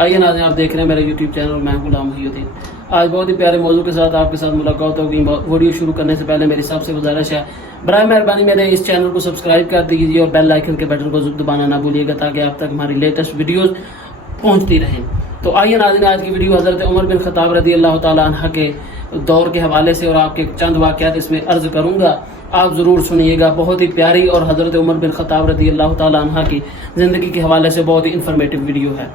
आइए नाज़रीन, आप देख रहे हैं मेरे यूट्यूब चैनल, मैं गुलाम मुही उद्दीन। आज बहुत ही प्यारे मौजू के साथ आपके साथ मुलाकात होगी। वीडियो शुरू करने से पहले मेरी सबसे गुजारिश है, बराए मेहरबानी मेरे इस चैनल को सब्सक्राइब कर दीजिए और बेल आइकन के बटन को दबाना ना भूलिएगा ताकि आप तक हमारी लेटेस्ट वीडियोस पहुंचती रहें। तो आइए नाज़रीन, आज की वीडियो हज़रत उमर बिन खत्ताब रज़ी अल्लाह ताला अन्हा के दौर के हवाले से और आपके चंद वाक़यात इसमें अर्ज करूँगा, आप ज़रूर सुनिएगा। बहुत ही प्यारी और हज़रत उमर बिन खत्ताब रज़ी अल्लाह ताला अन्हा की ज़िंदगी के हवाले से बहुत ही इन्फॉर्मेटिव वीडियो है।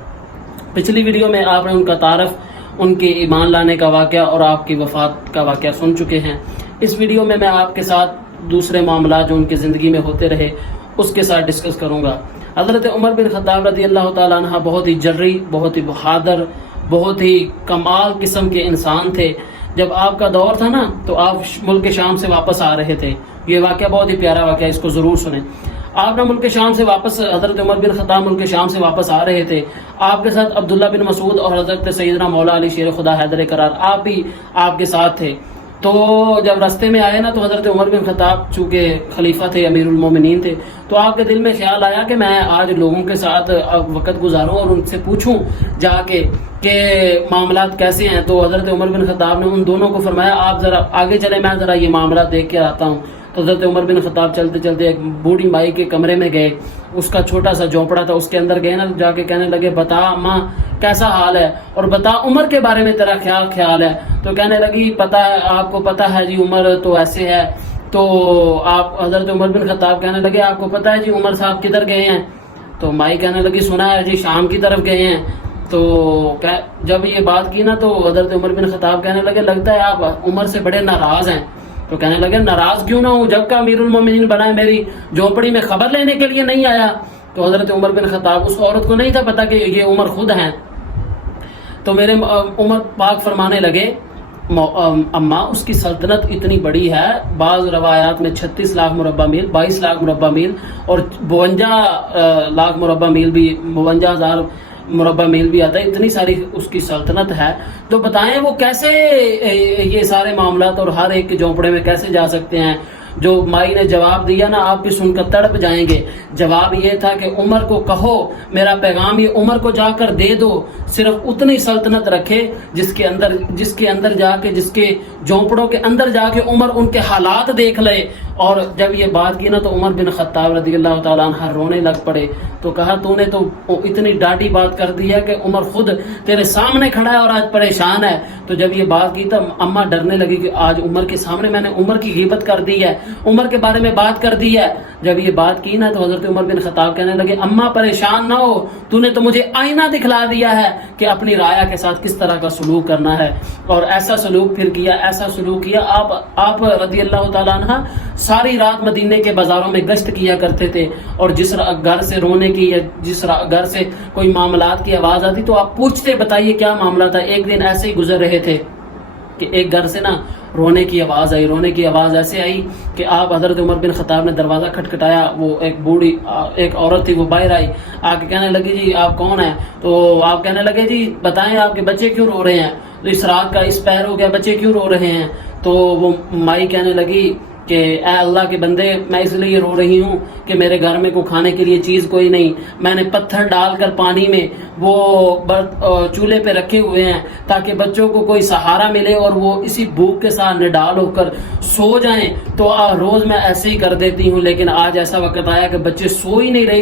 पिछली वीडियो में आपने उनका तारफ़, उनके ईमान लाने का वाक़या और आपकी वफ़ात का वाक़या सुन चुके हैं। इस वीडियो में मैं आपके साथ दूसरे मामला जो उनकी ज़िंदगी में होते रहे उसके साथ डिस्कस करूँगा। हज़रत उमर बिन खत्ताब रज़ी अल्लाह ताला अन्हा बहुत ही जर्री, बहुत ही बहादुर, बहुत ही कमाल किस्म के इंसान थे। जब आपका दौर था ना तो आप मुल्क शाम से वापस आ रहे थे। ये वाक़या बहुत ही प्यारा वाक़या, इसको ज़रूर सुने। आप ना मुल्क शाम से वापस, हज़रत उमर बिन खत्ताब मुल्क शाम से वापस आ रहे थे। आपके साथ अब्दुल्ला बिन मसूद और हज़रत सैयदना मौला अली शेर खुदा हैदर करार आप भी आपके साथ थे। तो जब रास्ते में आए ना तो हज़रत उमर बिन खत्ताब चूँकि खलीफा थे, अमीरुल मोमिनीन थे, तो आपके दिल में ख्याल आया कि मैं आज लोगों के साथ वक़्त गुजारूं और उनसे पूछूं जाके कि मामलात कैसे हैं। तो हज़रत उमर बिन खत्ताब ने उन दोनों को फरमाया, आप ज़रा आगे चले, मैं ज़रा ये मामला देख के आता हूँ। तो हज़रत उमर बिन खत्ताब चलते चलते एक बूढ़ी माई के कमरे में गए। उसका छोटा सा झोंपड़ा था, उसके अंदर गए ना, जाके कहने लगे, बता अम्मा कैसा हाल है और बता उमर के बारे में तेरा क्या ख्याल है। तो कहने लगी, पता है, आपको पता है जी उमर तो ऐसे है। तो आप हज़रत उमर बिन खत्ताब कहने लगे, आपको पता है जी उमर साहब किधर गए हैं। तो माई कहने लगी, सुना है जी शाम की तरफ गए हैं। तो जब ये बात की ना तो हज़रत उमर बिन खत्ताब कहने लगे, लगता है आप उमर से बड़े नाराज़ हैं। तो कहने लगे, नाराज क्यों ना हूँ, जब का अमीरुल मोमिनीन बना है मेरी झोंपड़ी में खबर लेने के लिए नहीं आया। तो हज़रत उमर बिन खत्ताब, उस औरत को नहीं था पता कि ये उमर खुद हैं। तो मेरे उमर पाक फरमाने लगे, अम्मा उसकी सल्तनत इतनी बड़ी है, बाज़ रवायात में 36 लाख मुरब्बा मील, 22 लाख मुरब्बा मील और 52 लाख मुरब्बा मील भी, 52,000 मुरब्बा मील भी आता है, इतनी सारी उसकी सल्तनत है। तो बताएं वो कैसे ये सारे मामलात और हर एक के झोंपड़े में कैसे जा सकते हैं। जो माई ने जवाब दिया ना, आप भी सुनकर तड़प जाएंगे। जवाब ये था कि उमर को कहो, मेरा पैगाम ये उमर को जाकर दे दो, सिर्फ उतनी सल्तनत रखे जिसके अंदर जाके, जिसके झोंपड़ों के अंदर जाके उमर उनके हालात देख ले। और जब ये बात की ना तो उमर बिन खत्ताब रज़ी अल्लाह ताला अन्हु रोने लग पड़े। तो कहा, तूने तो इतनी डांटी बात कर दी है कि उमर खुद तेरे सामने खड़ा है और आज परेशान है। तो जब ये बात की तब अम्मा डरने लगी कि आज उमर के सामने मैंने उमर की ग़ीबत कर दी है, उमर के बारे में बात कर दी है। जब ये बात की ना तो हज़रत उमर बिन खत्ताब कहने लगे, अम्मा परेशान ना हो, तूने तो मुझे आईना दिखला दिया है कि अपनी राया के साथ किस तरह का सलूक करना है। और ऐसा सलूक फिर किया, ऐसा सलूक किया। आप रज़ी अल्लाह ताला अन्हा सारी रात मदीने के बाजारों में गश्त किया करते थे और जिस घर से रोने की या जिस घर से कोई मामलात की आवाज आती तो आप पूछते, बताइए क्या मामला था। एक दिन ऐसे ही गुजर रहे थे कि एक घर से ना रोने की आवाज़ आई। रोने की आवाज़ ऐसे आई कि आप हज़रत उमर बिन खत्ताब ने दरवाज़ा खटखटाया। वो एक बूढ़ी एक औरत थी, वो बाहर आई, आके कहने लगी, जी आप कौन हैं। तो आप कहने लगे, जी बताएं आपके बच्चे क्यों रो रहे हैं। तो इस रात का इस पहर हो गया, बच्चे क्यों रो रहे हैं। तो वो माई कहने लगी कि ऐ अल्लाह के बंदे, मैं इसलिए रो रही हूँ कि मेरे घर में को खाने के लिए चीज़ कोई नहीं। मैंने पत्थर डालकर पानी में वो चूल्हे पे रखे हुए हैं ताकि बच्चों को कोई सहारा मिले और वो इसी भूख के साथ निडाल होकर सो जाएं। तो रोज़ मैं ऐसे ही कर देती हूँ, लेकिन आज ऐसा वक्त आया कि बच्चे सो ही नहीं रहे,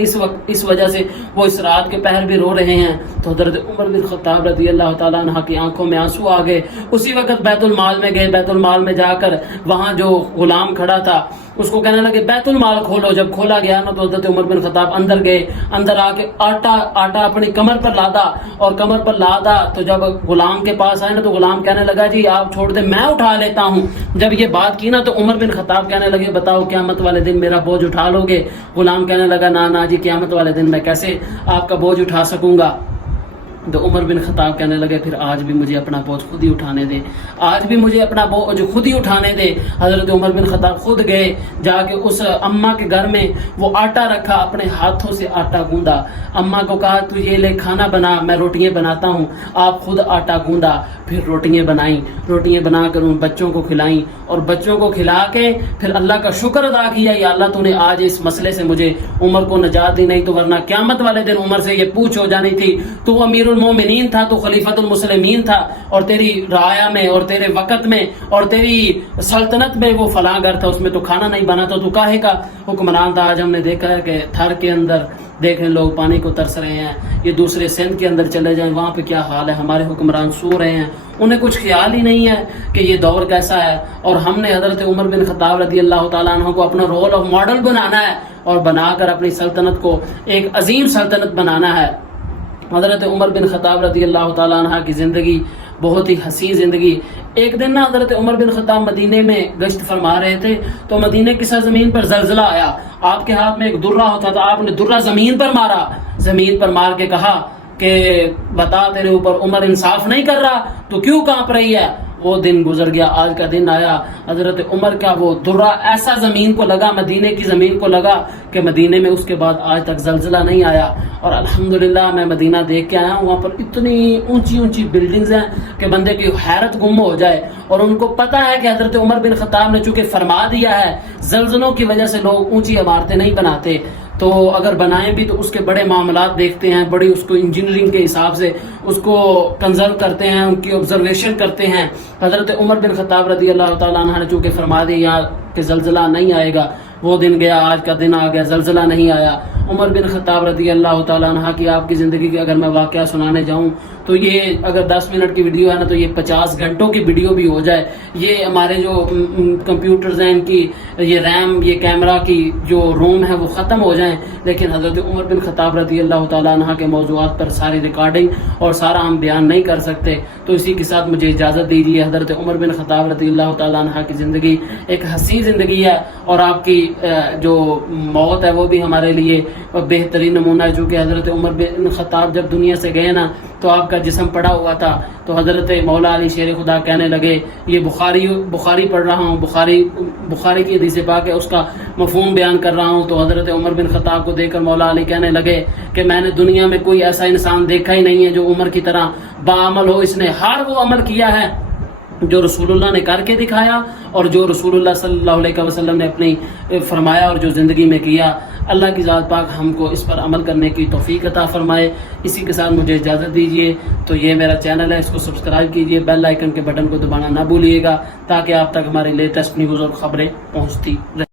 इस वजह से वो इस रात के पहर भी रो रहे हैं। तो हज़रत उमर बिन खत्ताब रज़ी अल्लाह ताला अन्हु की आंखों में आंसू आ गए। उसी वक्त बैतुल माल में गए। बैतुल माल में जाकर वहाँ जो गुलाम खड़ा था उसको कहने लगे, बैतुल माल खोलो। जब खोला गया ना तो हज़रत उमर बिन खत्ताब अंदर गए। अंदर आके आटा अपनी कमर पर लादा और कमर पर लादा। तो जब गुलाम के पास आए ना तो गुलाम कहने लगा, जी आप छोड़ दे, मैं उठा लेता हूँ। जब ये बात की ना तो उमर बिन खत्ताब कहने लगे, बताओ क़यामत वाले दिन मेरा बोझ उठा लोगे। गुलाम कहने लगा, ना जी, क़यामत वाले दिन मैं कैसे आपका बोझ उठा सकूंगा। तो उमर बिन खत्ताब कहने लगे, फिर आज भी मुझे अपना बोझ खुद ही उठाने दे, आज भी मुझे अपना बोझ खुद ही उठाने दे। हज़रत उमर बिन खत्ताब खुद गए, जाके उस अम्मा के घर में वो आटा रखा, अपने हाथों से आटा गूंदा। अम्मा को कहा, तू ये ले खाना बना, मैं रोटियां बनाता हूँ। आप खुद आटा गूंदा, फिर रोटियां बनाई, रोटियां बनाकर उन बच्चों को खिलाई और बच्चों को खिला के फिर अल्लाह का शुक्र अदा किया, या अल्लाह तूने आज इस मसले से मुझे उमर को नजात दी, नहीं तो वरना क़यामत वाले दिन उमर से ये पूछ हो जानी थी, तू अमीरुल المومنین تھا، تو خلیفۃ المسلمین تھا، اور تیری رعایا میں اور تیرے وقت میں اور تیری سلطنت میں وہ فلاں گھر تھا، اس میں تو کھانا نہیں بنا تھا، تو کاہے کا حکمران تھا؟ آج ہم نے دیکھا ہے کہ تھر کے اندر دیکھیں لوگ پانی کو ترس رہے ہیں، یہ دوسرے سندھ کے اندر چلے جائیں وہاں پہ کیا حال ہے، ہمارے حکمران سو رہے ہیں، انہیں کچھ خیال ہی نہیں ہے کہ یہ دور کیسا ہے۔ اور ہم نے حضرت عمر بن خطاب رضی اللہ تعالیٰ عنہ کو اپنا رول آف ماڈل بنانا ہے اور بنا کر اپنی سلطنت کو ایک عظیم سلطنت بنانا ہے۔ حضرت عمر بن خطاب رضی اللہ تعالیٰ عنہ کی زندگی بہت ہی حسین زندگی۔ ایک دن نا حضرت عمر بن خطاب مدینے میں گشت فرما رہے تھے، تو مدینے کی سرزمین پر زلزلہ آیا، آپ کے ہاتھ میں ایک درہ ہوتا تھا، آپ نے درہ زمین پر مارا، زمین پر مار کے کہا کہ بتا تیرے اوپر عمر انصاف نہیں کر رہا تو کیوں کانپ رہی ہے؟ وہ دن گزر گیا، آج کا دن آیا، حضرت عمر کا وہ درہ ایسا زمین کو لگا، مدینے کی زمین کو لگا کہ مدینے میں اس کے بعد آج تک زلزلہ نہیں آیا۔ اور الحمدللہ میں مدینہ دیکھ کے آیا ہوں، وہاں پر اتنی اونچی اونچی بلڈنگز ہیں کہ بندے کی حیرت گم ہو جائے، اور ان کو پتہ ہے کہ حضرت عمر بن خطاب نے چونکہ فرما دیا ہے زلزلوں کی وجہ سے لوگ اونچی عمارتیں نہیں بناتے، تو اگر بنائیں بھی تو اس کے بڑے معاملات دیکھتے ہیں، بڑی اس کو انجینئرنگ کے حساب سے اس کو کنزرو کرتے ہیں، ان کی آبزرویشن کرتے ہیں۔ حضرت عمر بن خطاب رضی اللہ تعالیٰ عنہ نے چونکہ فرما دیا کہ زلزلہ نہیں آئے گا، وہ دن گیا، آج کا دن آ گیا، زلزلہ نہیں آیا۔ عمر بن خطاب رضی اللہ تعالیٰ عنہ کی آپ کی زندگی کی اگر میں واقعہ سنانے جاؤں تو یہ اگر 10 منٹ کی ویڈیو ہے نا تو یہ 50 گھنٹوں کی ویڈیو بھی ہو جائے۔ یہ ہمارے جو کمپیوٹرز ہیں، ان کی یہ ریم، یہ کیمرہ کی جو روم ہے وہ ختم ہو جائیں، لیکن حضرت عمر بن خطاب رضی اللہ تعالیٰ عنہ کے موضوعات پر ساری ریکارڈنگ اور سارا ہم بیان نہیں کر سکتے۔ تو اسی کے ساتھ مجھے اجازت دیجیے، حضرت عمر بن خطاب رضی اللہ تعالیٰ عنہ کی زندگی ایک حسین زندگی ہے، اور آپ کی جو موت ہے وہ بھی ہمارے لیے بہترین نمونہ ہے، چونکہ حضرت عمر بن خطاب جب دنیا سے گئے نا تو آپ کا جسم پڑا ہوا تھا، تو حضرت مولا علی شیر خدا کہنے لگے، یہ بخاری پڑھ رہا ہوں، بخاری کی حدیث پاک ہے، اس کا مفہوم بیان کر رہا ہوں، تو حضرت عمر بن خطاب کو دیکھ کر مولا علی کہنے لگے کہ میں نے دنیا میں کوئی ایسا انسان دیکھا ہی نہیں ہے جو عمر کی طرح باعمل ہو، اس نے ہر وہ عمل کیا ہے جو رسول اللہ نے کر کے دکھایا اور جو رسول اللہ صلی اللہ علیہ وسلم نے اپنی فرمایا اور جو زندگی میں کیا۔ اللہ کی ذات پاک ہم کو اس پر عمل کرنے کی توفیق عطا فرمائے۔ اسی کے ساتھ مجھے اجازت دیجیے، تو یہ میرا چینل ہے، اس کو سبسکرائب کیجیے، بیل آئیکن کے بٹن کو دبانا نہ بھولیے گا تاکہ آپ تک ہمارے لیٹسٹ نیوز اور خبریں پہنچتی رہیں۔